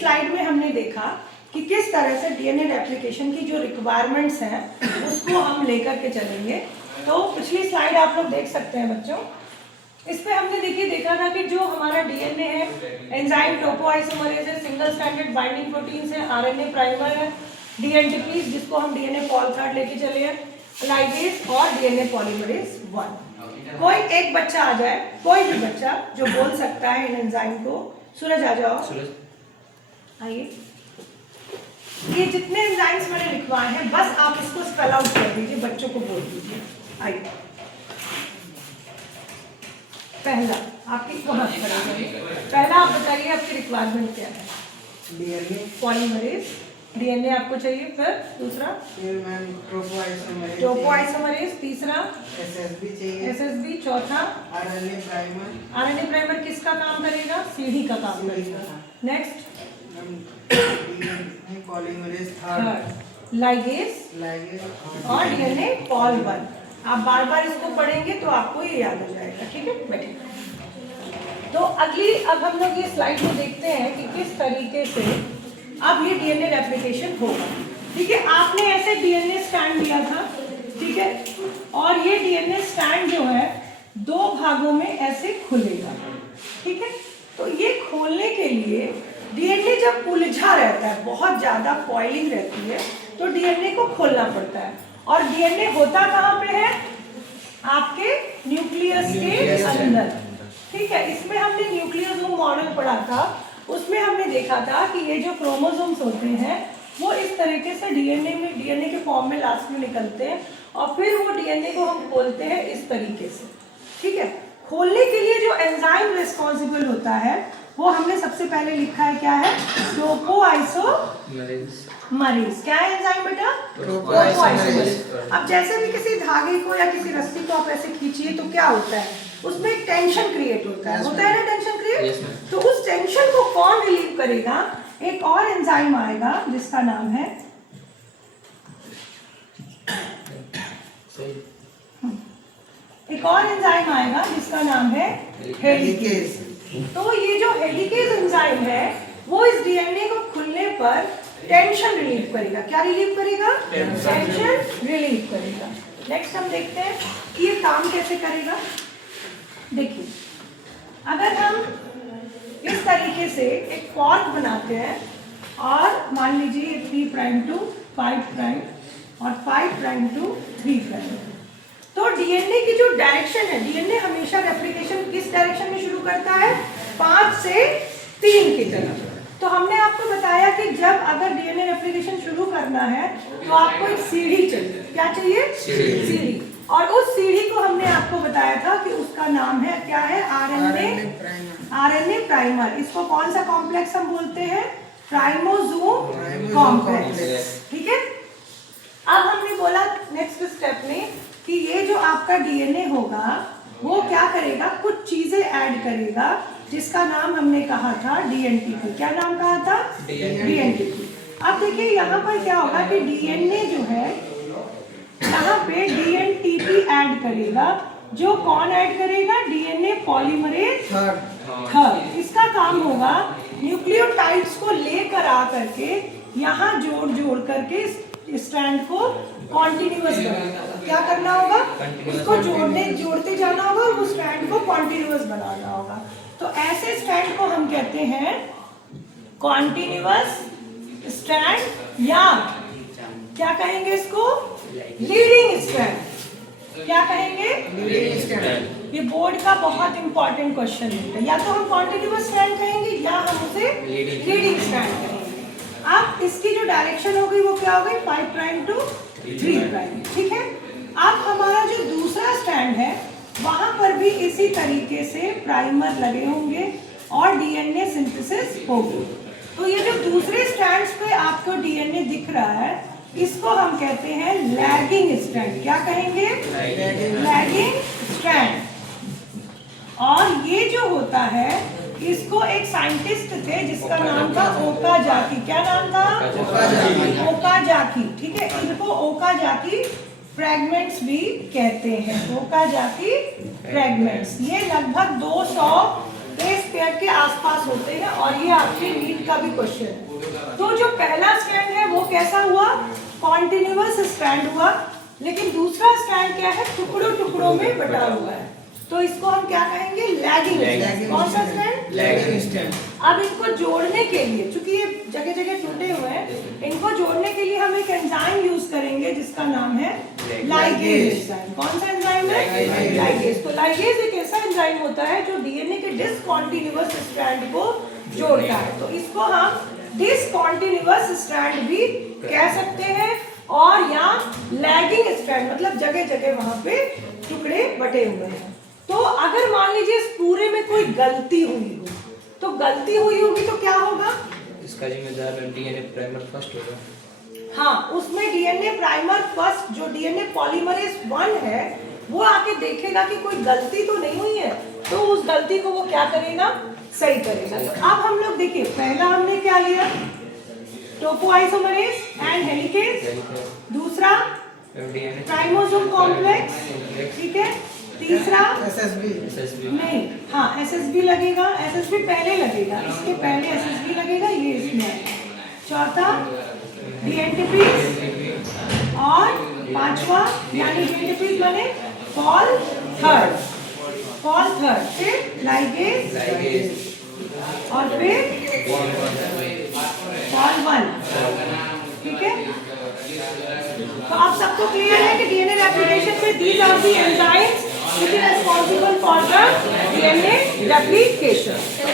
Slide में हमने देखा कि किस तरह से डीएनए रेप्लिकेशन की जो रिक्वायरमेंट्स हैं उसको हम लेकर के चलेंगे। तो पिछली स्लाइड आप लोग देख सकते हैं बच्चों, इस पे हमने देखा था कि जो हमारा डीएनए है एंजाइम टोपोआइसोमरेज है, सिंगल स्ट्रैंडेड बाइंडिंग प्रोटीन्स है, आरएनए प्राइमर है, डीएनटीपीज जिसको हम डीएनए पॉल कार्ड लेके चले हैं, लाइगेज और डीएनए पॉलीमरेज 1। कोई एक बच्चा आ जाए, कोई भी बच्चा जो बोल सकता है इन एंजाइम को। सूरज आ जाओ, आइए। ये जितने एंजाइम्स मैंने लिखवाए हैं बस आप इसको स्पेल आउट कर दीजिए, बच्चों को बोल दीजिए। आइए, पहला आपकी कहाँ पहला आप बताइए आपकी रिक्वायरमेंट क्या है? डीएनए पॉलीमरेज, डीएनए आपको चाहिए। फिर दूसरा टोपोआइसोमरेज, तीसरा एसएसबी चाहिए, एसएसबी, चौथा आरएनए प्राइमर। आरएनए प्राइमर किसका काम करेगा? सीडी का काम करेगा। Next DNA polymerase third, ligase ligase और डीएनए पॉल 1। आप बार बार इसको पढ़ेंगे तो आपको ये याद हो जाएगा। ठीक है, बैठिए। तो अगली अब हम लोग ये स्लाइड में देखते हैं कि किस तरीके से अब ये डीएनए रेप्लिकेशन होगा। ठीक है, आपने ऐसे डीएनए स्ट्रैंड लिया था, ठीक है, और ये डीएनए स्ट्रैंड जो है 2 भागों में ऐसे खुलेगा। ठीक है, तो ये खोलने के लिए डीएनए जब उलझा रहता है, बहुत ज्यादा कॉइलिंग रहती है, तो डीएनए को खोलना पड़ता है। और डीएनए होता कहाँ पे है? आपके न्यूक्लियस के अंदर। ठीक है, इसमें हमने न्यूक्लियोसोम मॉडल पढ़ा था, उसमें हमने देखा था कि ये जो क्रोमोसोम्स होते हैं वो इस तरीके से डीएनए के फॉर्म में लास्ट में निकलते हैं और फिर वो डीएनए को हम खोलते हैं इस तरीके से। ठीक है, खोलने के लिए जो एंजाइम रिस्पॉन्सिबल होता है वो हमने सबसे पहले लिखा है, क्या है? टोपोआइसोमरेज। क्या है एंजाइम बेटा? टोपोआइसोमरेज। अब जैसे भी किसी धागे को या किसी रस्सी को आप ऐसे खींचिए तो क्या होता है? उसमें एक टेंशन क्रिएट होता है, होता है ना टेंशन क्रिएट? तो उस टेंशन को कौन रिलीव करेगा? एक और एंजाइम आएगा जिसका नाम है हेलिकेज। तो ये जो हेलिकेज एंजाइम है वो इस डीएनए को खुलने पर टेंशन रिलीव करेगा। क्या रिलीव करेगा? टेंशन रिलीव करेगा। नेक्स्ट हम देखते हैं कि ये काम कैसे करेगा। देखिए, अगर हम इस तरीके से एक फॉर्क बनाते हैं और मान लीजिए 3 प्राइम टू 5 प्राइम और 5 प्राइम टू 3 प्राइम, तो डीएनए की जो डायरेक्शन है, डीएनए हमेशा रेप्लिकेशन किस डायरेक्शन में शुरू करता है? 5 से 3 की तरफ। तो हमने आपको बताया कि जब अगर डीएनए रेप्लिकेशन शुरू करना है तो आपको एक सीढ़ी चाहिए। क्या चाहिए? सीढ़ी। और उस सीढ़ी को हमने आपको बताया था कि उसका नाम है, क्या है? RNA primer. इसको कौन सा कॉम्प्लेक्स हम बोलते हैं? प्राइमोसोम कॉम्प्लेक्स। ठीक है, अब हमने बोला नेक्स्ट स्टेप में कि ये जो आपका डीएनए होगा वो क्या करेगा? कुछ चीजें ऐड करेगा जिसका नाम हमने कहा था डीएनटीपी। क्या नाम कहा था? डीएनटीपी। अब देखिए यहाँ पर क्या होगा कि डीएनए जो है यहाँ पे डीएनटीपी ऐड करेगा। जो कौन ऐड करेगा? DNA polymerase third. इसका काम होगा न्यूक्लियोटाइड्स को लेकर आ करके यहाँ जोड़ करके स्ट्रैंड को कॉन्टिन्यूअस बनाना होगा। क्या करना होगा? उसको जोड़ते जाना होगा और उस स्ट्रैंड को कॉन्टिन्यूअस बनाना होगा। तो ऐसे स्ट्रैंड को हम कहते हैं कॉन्टिन्यूअस स्ट्रैंड, या क्या कहेंगे इसको? Leading strand. क्या कहेंगे? Leading strand. ये बोर्ड का बहुत इंपॉर्टेंट क्वेश्चन है। या तो हम कॉन्टिन्यूअस स्ट्रैंड कहेंगे या हम उसे लीडिंग स्ट्रैंड कहेंगे। अब इसकी जो डायरेक्शन हो गई वो क्या हो गई? 5 प्राइम टू 3 प्राइम। ठीक है, अब हमारा जो दूसरा स्ट्रैंड है वहां पर भी इसी तरीके से प्राइमर लगे होंगे और डीएनए सिंथेसिस होगी। तो ये जो दूसरे स्ट्रैंड्स पे आपको डीएनए दिख रहा है इसको हम कहते हैं लैगिंग स्ट्रैंड। क्या कहेंगे? Lagging strand. और ये जो होता है इसको एक साइंटिस्ट थे जिसका नाम था ओकाजाकी। क्या नाम था? ओकाजाकी। ठीक है, इनको ओकाजाकी फ्रैगमेंट्स भी कहते हैं। Okazaki fragments. ये लगभग 200 इस पेयर के आसपास होते हैं और ये आपके नीट का भी क्वेश्चन है। तो जो पहला स्ट्रैंड है वो कैसा हुआ, कॉन्टिन्यूअस स्ट्रैंड हुआ, लेकिन दूसरा स्ट्रैंड क्या है, टुकड़ों टुकड़ों में बटा हुआ है, तो इसको हम क्या कहेंगे, लैगिंग स्ट्रैंड। कौन सा स्ट्रैंड, लैगिंग स्ट्रैंड। अब इनको जोड़ने के लिए, चूंकि ये जगह जगह टूटे हुए हैं, इनको जोड़ने के लिए हम एक एंजाइम यूज करेंगे जिसका नाम है लाइगेज एंजाइम। कौन सा एंजाइम है, लाइगेज। तो लाइगेज एक ऐसा एंजाइम होता है जो डीएनए के डिसकंटीन्यूअस स्ट्रैंड को जोड़ता है, तो इसको हम डिसकंटीन्यूअस स्ट्रैंड भी कह सकते हैं, और या लैगिंग स्ट्रैंड, मतलब जगह जगह वहां पे टुकड़े बटे हुए हैं। तो अगर मान लीजिए इस पूरे में कोई गलती हुई हो, तो गलती हुई होगी तो क्या होगा, इसका जिम्मेदार डीएनए प्राइमर फर्स्ट होगा। हाँ, उसमें डीएनए प्राइमर फर्स्ट, जो डीएनए पॉलीमरेज 1 है, वो आके देखेगा कि कोई गलती तो नहीं हुई है, तो उस गलती को वो क्या करेगा, सही करेगा। तो अब हम लोग देखिए, पहला हमने क्या लिया, टोपोआइसोमरेज एंड हेलिकेज, दूसरा प्राइमोसोम कॉम्प्लेक्स, ठीक है, तीसरा एसएसबी नहीं, हाँ एसएसबी लगेगा, एसएसबी पहले लगेगा, इसके पहले एसएसबी लगेगा, ये इसमें, चौथा डीएनटीपी, और पांचवा, यानी डीएनटीपी माने फॉल थर्ड, फिर लाइगेज, और फिर फॉल 1, ठीक है। तो आप सबको क्लियर है कि डीएनए रेप्लिकेशन में these are the enzymes which is responsible for the DNA replication.